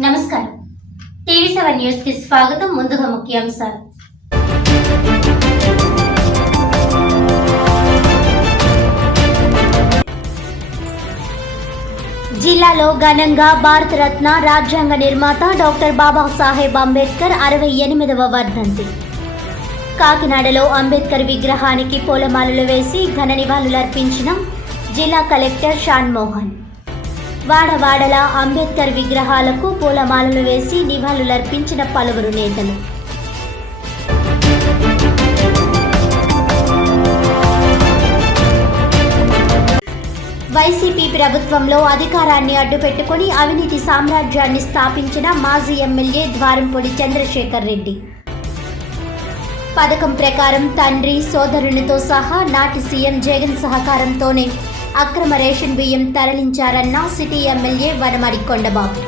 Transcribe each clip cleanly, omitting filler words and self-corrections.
నమస్కారం. టీవీ7 న్యూస్ కి స్వాగతం. ముందుగా ముఖ్యాంశాలు. జిల్లాలో ఘనంగా భారతరత్న రాజ్యాంగ నిర్మాత డాక్టర్ బాబాసాహెబ్ అంబేద్కర్ 68వ వర్ధంతి. కాకినాడలో అంబేద్కర్ విగ్రహానికి పూలమాలలు వేసి ఘన నివాళులర్పించిన జిల్లా కలెక్టర్ షాన్ మోహన్. వాడవాడల అంబేద్కర్ విగ్రహాలకు పూలమాలలు వేసి నివాళులర్పించిన పలువురు నేతలు. వైసీపీ ప్రభుత్వంలో అధికారాన్ని అడ్డుపెట్టుకుని అవినీతి సామ్రాజ్యాన్ని స్థాపించిన మాజీ ఎమ్మెల్యే ద్వారంపూడి చంద్రశేఖర్ రెడ్డి. పథకం ప్రకారం తండ్రి సోదరునితో సహా నాటి సీఎం జగన్ సహకారంతోనే అక్రమ రేషన్ బియ్యం తరలించారన్న city MLA Vanamadi Kondababu.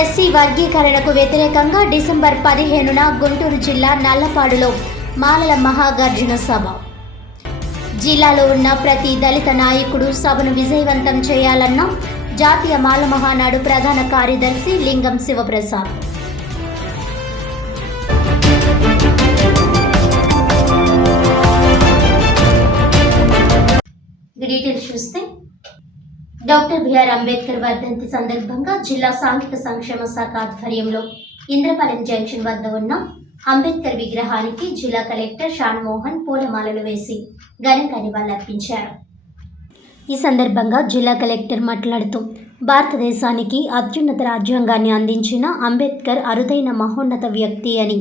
SC వర్గీకరణకు వ్యతిరేకంగా డిసెంబర్ 15న గుంటూరు జిల్లా నల్లపాడులో మాలల మహాగర్జన సభ. జిల్లాలో ఉన్న ప్రతి దళిత నాయకుడు సభను విజయవంతం చేయాలన్న జాతీయ మాల మహానాడు ప్రధాన కార్యదర్శి లింగం శివప్రసాద్. డీటెయిల్స్ చూస్తే డాక్టర్ బిఆర్ అంబేద్కర్ వర్ధంతి సందర్భంగా జిల్లా సాంఘిక సంక్షేమ శాఖ ఆధ్వర్యంలో ఇంద్రపాలెం జంక్షన్ వద్ద ఉన్న అంబేద్కర్ విగ్రహానికి జిల్లా కలెక్టర్ షాన్ మోహన్ పూలమాలలు వేసి ఘనంగా నివాళులర్పించారు. ఈ సందర్భంగా జిల్లా కలెక్టర్ మాట్లాడుతూ భారతదేశానికి అత్యున్నత రాజ్యాంగాన్ని అందించిన అంబేద్కర్ అరుదైన మహోన్నత వ్యక్తి అని,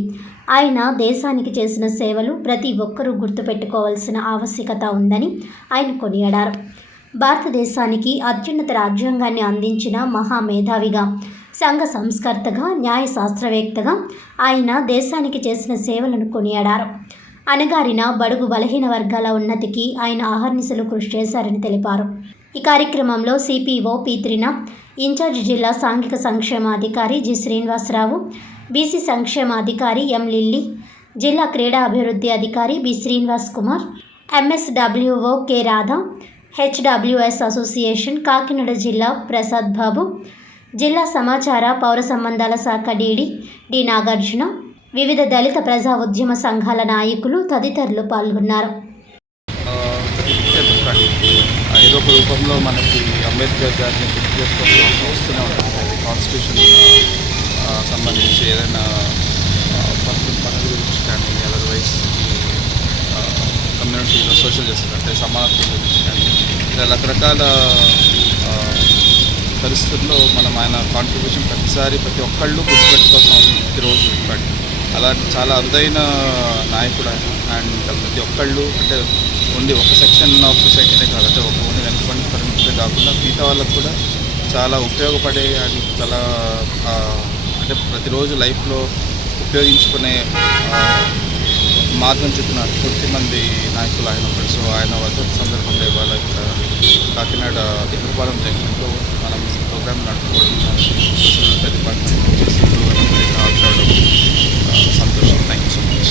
ఆయన దేశానికి చేసిన సేవలు ప్రతి ఒక్కరూ గుర్తుపెట్టుకోవాల్సిన ఆవశ్యకత ఉందని ఆయన కొనియాడారు. భారతదేశానికి అత్యున్నత రాజ్యాంగాన్ని అందించిన మహామేధావిగా, సంఘ సంస్కర్తగా, న్యాయ శాస్త్రవేత్తగా ఆయన దేశానికి చేసిన సేవలను కొనియాడారు. అణగారిన బడుగు బలహీన వర్గాల ఉన్నతికి ఆయన అహర్నిశలు కృషి చేశారని తెలిపారు. ఈ కార్యక్రమంలో సిపిఓ పి త్రినాథ్, ఇన్ఛార్జ్ జిల్లా సాంఘిక సంక్షేమాధికారి జి శ్రీనివాసరావు, బీసీ సంక్షేమాధికారి ఎం లిల్లీ, జిల్లా క్రీడా అభివృద్ధి అధికారి B Srinivas Kumar, MSWO K Radha, HWS association Kakinada జిల్లా ప్రసాద్ బాబు, జిల్లా సమాచార పౌర సంబంధాల శాఖ డీడీ డి నాగార్జున, వివిధ దళిత ప్రజా ఉద్యమ సంఘాల నాయకులు తదితరులు పాల్గొన్నారు. ఏదో ఒక రూపంలో మనకి అంబేద్కర్ గారిని గుర్తు చేసుకొని వస్తూనే ఉంటుంది. కాన్స్టిట్యూషన్ సంబంధించి ఏదైనా పనుల గురించి కానీ, అదర్వైజ్ కమ్యూనిటీలో సోషల్ జస్టిస్ అంటే సమానత్వం గురించి కానీ, ఇలా రకరకాల పరిస్థితుల్లో మనం ఆయన కాంట్రిబ్యూషన్ ప్రతి ఒక్కళ్ళు గుర్తుపెట్టుకోవాల్సిన అవసరం ప్రతిరోజు బట్ అలాంటి చాలా అరుదైన నాయకుడు ఆయన. అండ్ ప్రతి ఒక్కళ్ళు అంటే ఓన్లీ ఒక సెక్షన్ ఆఫ్ సొసైటీనే కాదు, అంటే ఒక ఓన్లీ వెనుకబడిన పరిమితే కాకుండా మిగతా వాళ్ళకు కూడా చాలా ఉపయోగపడే అండ్ చాలా అంటే ప్రతిరోజు లైఫ్లో ఉపయోగించుకునే మార్గం చెప్పిన కొద్ది మంది నాయకులు ఆయన ఉంటారు. సో ఆయన వర్ధంతి సందర్భంగా ఇవాళ ఇక్కడ కాకినాడ ఇంద్రపాలెం జంక్షన్లో మనం ప్రోగ్రామ్ నడుపుకోవడం, సోషల్ డిపార్ట్మెంట్ చేసి ప్రోగ్రామ్ హాజరవడం సంతోషం. Thank you so much.